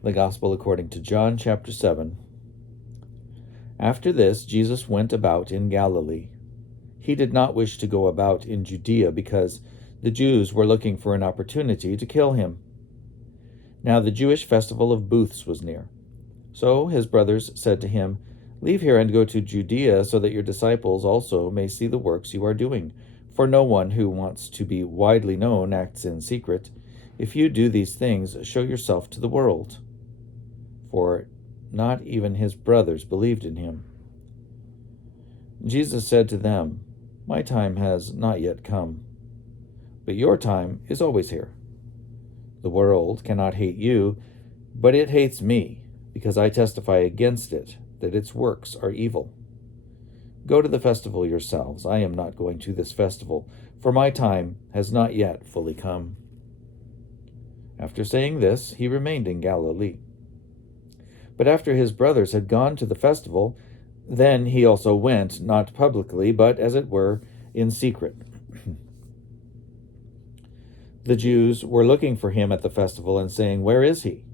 The Gospel according to John, chapter 7. After this, Jesus went about in Galilee. He did not wish to go about in Judea because the Jews were looking for an opportunity to kill him. Now the Jewish festival of booths was near. So his brothers said to him, "Leave here and go to Judea so that your disciples also may see the works you are doing. For no one who wants to be widely known acts in secret. If you do these things, show yourself to the world." For not even his brothers believed in him. Jesus said to them, "My time has not yet come, but your time is always here. The world cannot hate you, but it hates me, because I testify against it that its works are evil. Go to the festival yourselves. I am not going to this festival, for my time has not yet fully come." After saying this, he remained in Galilee. But after his brothers had gone to the festival, then he also went, not publicly, but, as it were, in secret. The Jews were looking for him at the festival and saying, "Where is he?"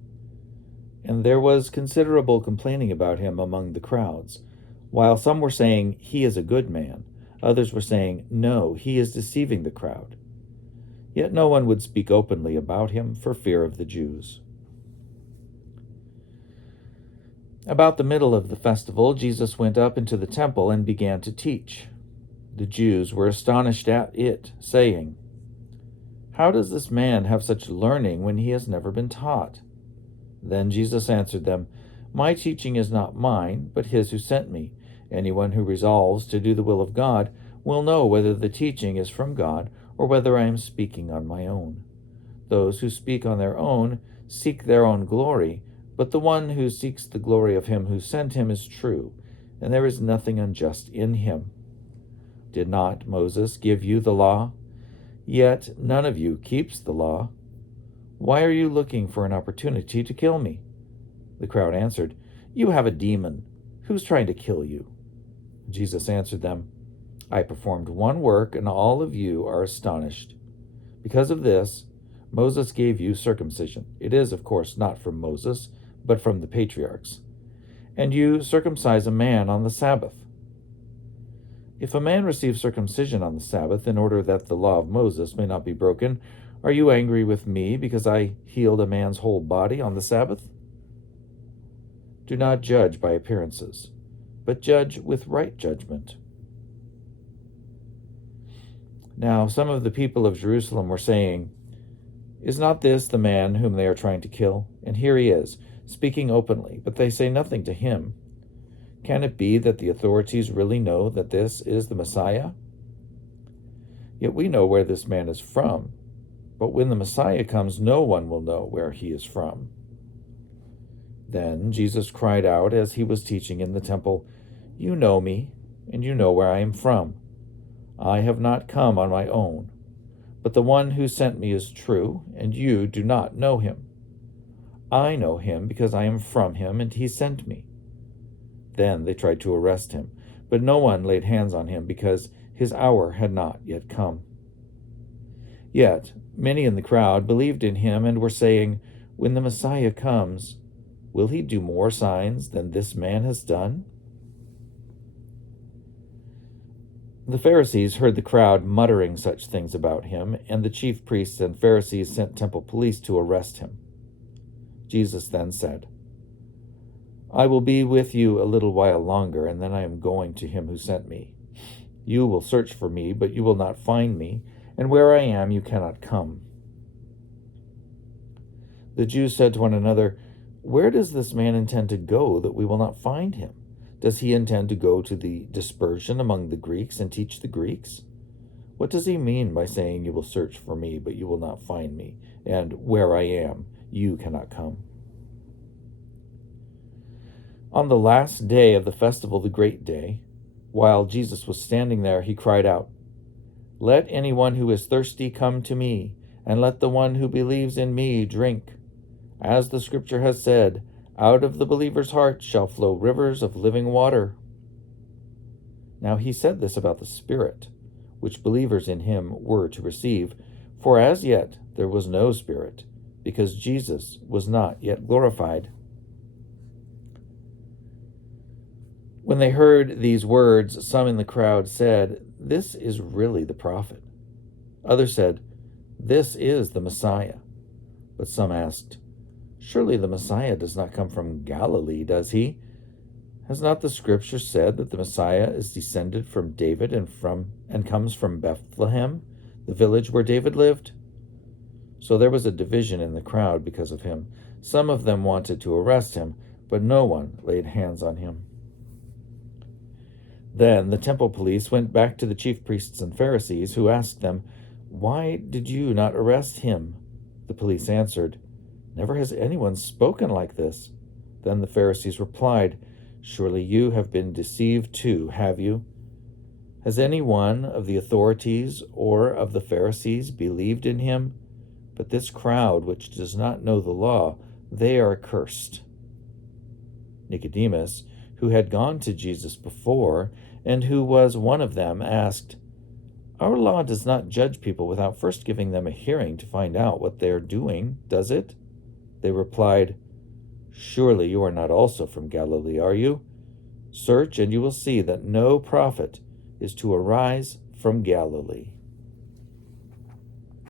And there was considerable complaining about him among the crowds. While some were saying, "He is a good man," others were saying, "No, he is deceiving the crowd." Yet no one would speak openly about him for fear of the Jews. About the middle of the festival, Jesus went up into the temple and began to teach. The Jews were astonished at it, saying, "How does this man have such learning when he has never been taught?" Then Jesus answered them, "My teaching is not mine, but his who sent me. Anyone who resolves to do the will of God will know whether the teaching is from God or whether I am speaking on my own. Those who speak on their own seek their own glory, but the one who seeks the glory of him who sent him is true, and there is nothing unjust in him. Did not Moses give you the law? Yet none of you keeps the law. Why are you looking for an opportunity to kill me?" The crowd answered, "You have a demon. Who's trying to kill you?" Jesus answered them, "I performed one work, and all of you are astonished. Because of this, Moses gave you circumcision. It is, of course, not from Moses, but from the patriarchs. And you circumcise a man on the Sabbath. If a man receives circumcision on the Sabbath in order that the law of Moses may not be broken, are you angry with me because I healed a man's whole body on the Sabbath? Do not judge by appearances, but judge with right judgment." Now some of the people of Jerusalem were saying, "Is not this the man whom they are trying to kill? And here he is, speaking openly, but they say nothing to him. Can it be that the authorities really know that this is the Messiah? Yet we know where this man is from, but when the Messiah comes, no one will know where he is from." Then Jesus cried out as he was teaching in the temple, "You know me, and you know where I am from. I have not come on my own, but the one who sent me is true, and you do not know him. I know him because I am from him, and he sent me." Then they tried to arrest him, but no one laid hands on him because his hour had not yet come. Yet many in the crowd believed in him and were saying, "When the Messiah comes, will he do more signs than this man has done?" The Pharisees heard the crowd muttering such things about him, and the chief priests and Pharisees sent temple police to arrest him. Jesus then said, "I will be with you a little while longer, and then I am going to him who sent me. You will search for me, but you will not find me, and where I am you cannot come." The Jews said to one another, "Where does this man intend to go that we will not find him? Does he intend to go to the dispersion among the Greeks and teach the Greeks? What does he mean by saying, 'You will search for me, but you will not find me,' and 'where I am, you cannot come'?" On the last day of the festival, the great day, while Jesus was standing there, he cried out, "Let anyone who is thirsty come to me, and let the one who believes in me drink. As the scripture has said, out of the believer's heart shall flow rivers of living water." Now he said this about the Spirit, which believers in him were to receive, for as yet there was no Spirit, because Jesus was not yet glorified. When they heard these words, some in the crowd said, "This is really the prophet." Others said, "This is the Messiah." But some asked, "Surely the Messiah does not come from Galilee, does he? Has not the Scripture said that the Messiah is descended from David and comes from Bethlehem, the village where David lived?" So there was a division in the crowd because of him. Some of them wanted to arrest him, but no one laid hands on him. Then the temple police went back to the chief priests and Pharisees, who asked them, "Why did you not arrest him?" The police answered, "Never has anyone spoken like this." Then the Pharisees replied, "Surely you have been deceived too, have you? Has any one of the authorities or of the Pharisees believed in him? But this crowd, which does not know the law, they are accursed." Nicodemus, who had gone to Jesus before, and who was one of them, asked, "Our law does not judge people without first giving them a hearing to find out what they are doing, does it?" They replied, "Surely you are not also from Galilee, are you? Search, and you will see that no prophet is to arise from Galilee."